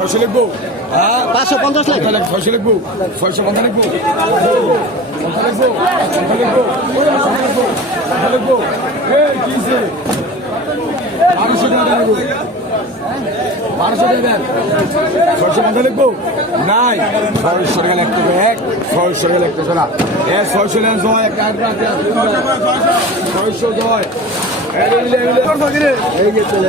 ছয়শো লিখব। হ্যাঁ? পাঁচশো পঞ্চাশ লাখ। ছয়শো লিখব। ছয়শো পঞ্চাশ লিখব। লিখব। লিখব। কথা লিখব। কথা লিখব কিসে বারোশো টাকা দেবো বারোশো টাকা দেন। ছয়শো পঞ্চাশ লিখব। নাই। ছয়শো টাকা লিখতে হবে। এক। ছয়শো টাকা লিখতে হবে না। এ ছয়শো লেন জয়। একটা ছয়শো জয়। এই যে চলে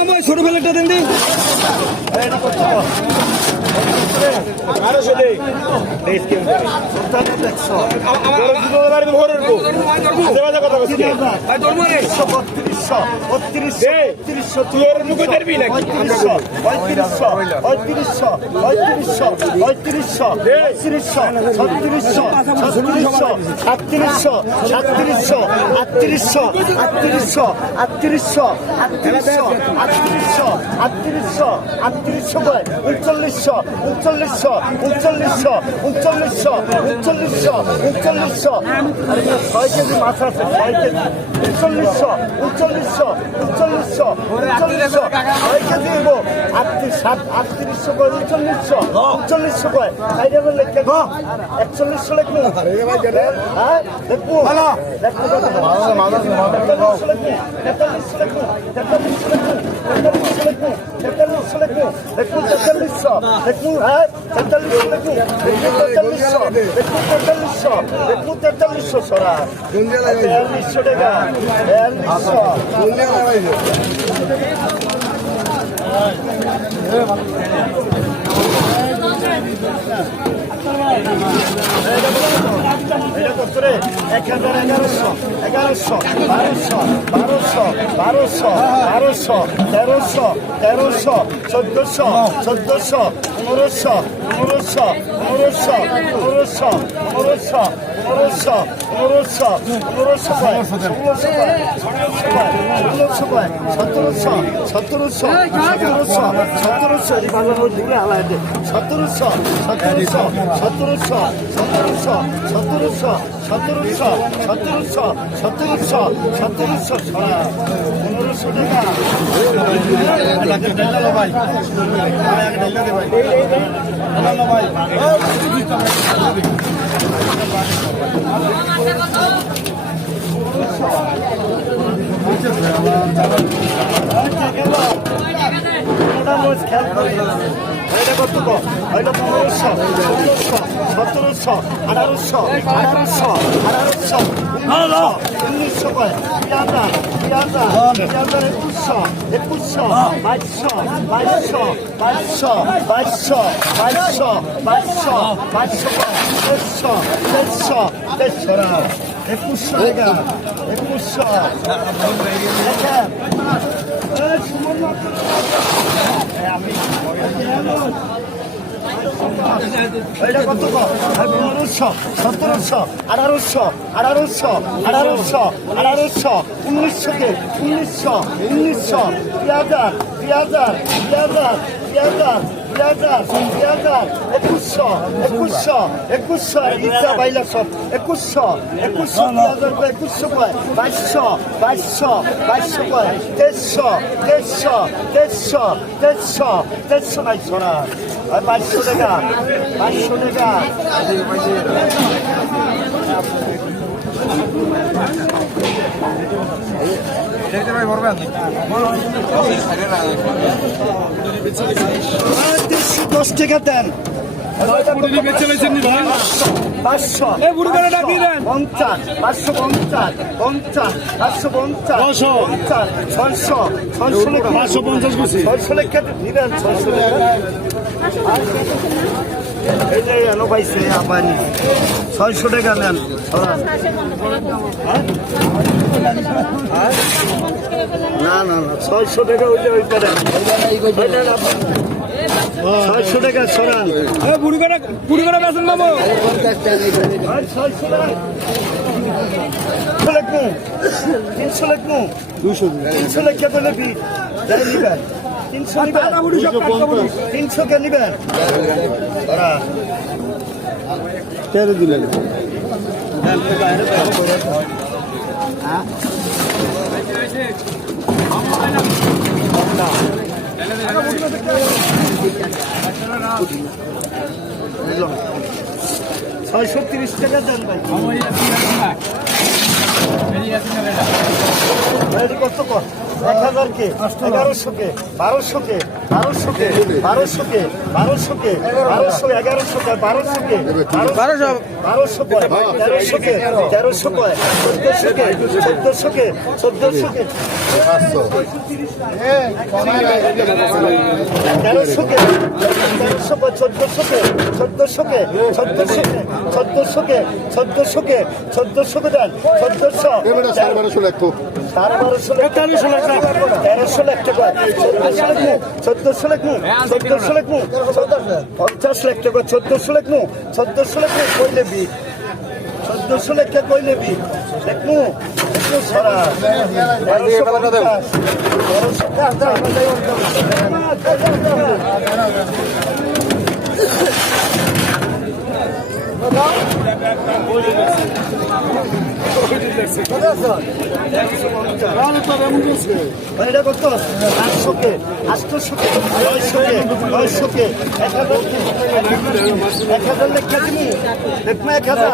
বড় ছোট ফেলেটা দেন দিন। আটত্রিশশো সাতত্রিশশো আটত্রিশশো আটত্রিশশো আটত্রিশশো আটত্রিশশো আটত্রিশশো আটত্রিশশো আটত্রিশশো করে উনচল্লিশশো উনচল্লিশশো উনচল্লিশশো উনচল্লিশশো উনচল্লিশশো উনচল্লিশশো। ছয় কেজি মাছ আছে ছয় কেজি। উনচল্লিশশো উনচল্লিশশো উনচল্লিশশো উনচল্লিশশো। ছয় কেজি দেবো আটত্রিশ সাত আটত্রিশশো করে উনচল্লিশশো উনচল্লিশশো করে। তাই যাবেন লেখা একচল্লিশশো লিখব? হ্যাঁ দেখব। দেখব তেতাল্লিশশো লিখব? তেতাল্লিশশো লিখব? তেতাল্লিশশো লিখব? تكون سلكو تكون سلكو تكون تكلسة تكون هاي تكلسة تكون تكلسة تكون تكلسة تكون تكلسة سرا تكلسة دكا تكلسة এগারোশো এগারোশো এগারোশো বারোশো বারোশো তেরোশো তেরোশো চোদ্দশো চোদ্দশো পনেরোশো পনেরোশো পনেরোশো পনেরোশো পনেরোশো সতেরোশো সতেরোশো সতেরোশো সতেরোশো সতেরোশো সতেরোশো সতেরোশো সতেরোশো সতেরোশো সতেরোশো সতেরোশো সতেরোশো পনেরোশো টাকা ভাই এটা কত সতেরোশো আঠারোশো আঠারোশো আঠারোশো উনিশশো তিয়ান্না তিয়ান্না তিয়ান্নার একুশশো একুশশো বাইশশো বাইশশো বাইশশো বাইশশো বাইশশো বাইশশো বাইশশো তেইশশো তেইশশো তেইশশো একুশশো টাকা একুশশো এটা কত পনেরোশো সতেরোশো, আঠারোশো আঠারোশো আঠারোশো আঠারোশো, উনিশশো উনিশশো উনিশশো, দুই হাজার দুই হাজার দুই হাজার দুই হাজার। দুই হাজার দুই হাজার একুশশো একুশশো একুশশো ইচ্ছা বাইলা সব একুশশো একুশশো দুই হাজার করে একুশশো কয় বাইশশো বাইশশো বাইশশো কয় দেড়শো দেড়শো দেড়শো দেড়শো বাইশশো না আর বাইশশো টাকা বাইশশো টাকা দেড়শো দশ টাকা দেন পাঁচশো। পঞ্চাশ পাঁচশো পঞ্চাশ পঞ্চাশ পাঁচশো পঞ্চাশ পঞ্চাশ ছয়শো ছয়শো লেখা পাঁচশো পঞ্চাশ ছয়শো লেখা নিবেন ছয়শো লেখা। এই যে এনো পাইছে আবানি ছয়শো টাকা নেন? না না না ছয়শো টাকা ওইটা ওই করেন ছয়শো টাকা সরান বুড়ি করে বুড়ি করে বেসন বাবু। তিনশো লেখবো দুশো তিনশো লেখা তো লেখি তিনশো কে নিবেন? তেরো দিলেন হ্যাঁ? ছয়শো তিরিশ টাকা দেন ভাই। কত কর এক হাজার কে এগারোশো কে বারোশো কে বারোশো কে বারোশো কে বারোশো। কে বারোশো এগারোশো কে বারোশো কে বারোশো বারোশো কে তেরোশো কে তেরোশো কে চোদ্দশো কে চোদ্দশো। কে চোদ্দশো কে তেরোশো কে তেরোশো কে চোদ্দশো কে চোদ্দশো কে চোদ্দশো কে চোদ্দশো কে চোদ্দশো কে চোদ্দশো কে দেন চোদ্দশো লাখ তেরোশো লাখ তেরোশো লাখ টাকা। চোদ্দশো লাখ চোদ্দশো লাখ চোদ্দশো লাখ পঞ্চাশ লাখ টাকা চোদ্দশো লাখ চোদ্দশো লাখ নেবি? চোদ্দশো লাখ কই নেবি? দেখমু দেখমু সরা। তেরোশো পঞ্চাশ। তেরোশো এটা কত আটশো কে আটশো কে নয়শো কে নয়শো কে এক হাজার এক হাজার লেখা তুমি এক হাজার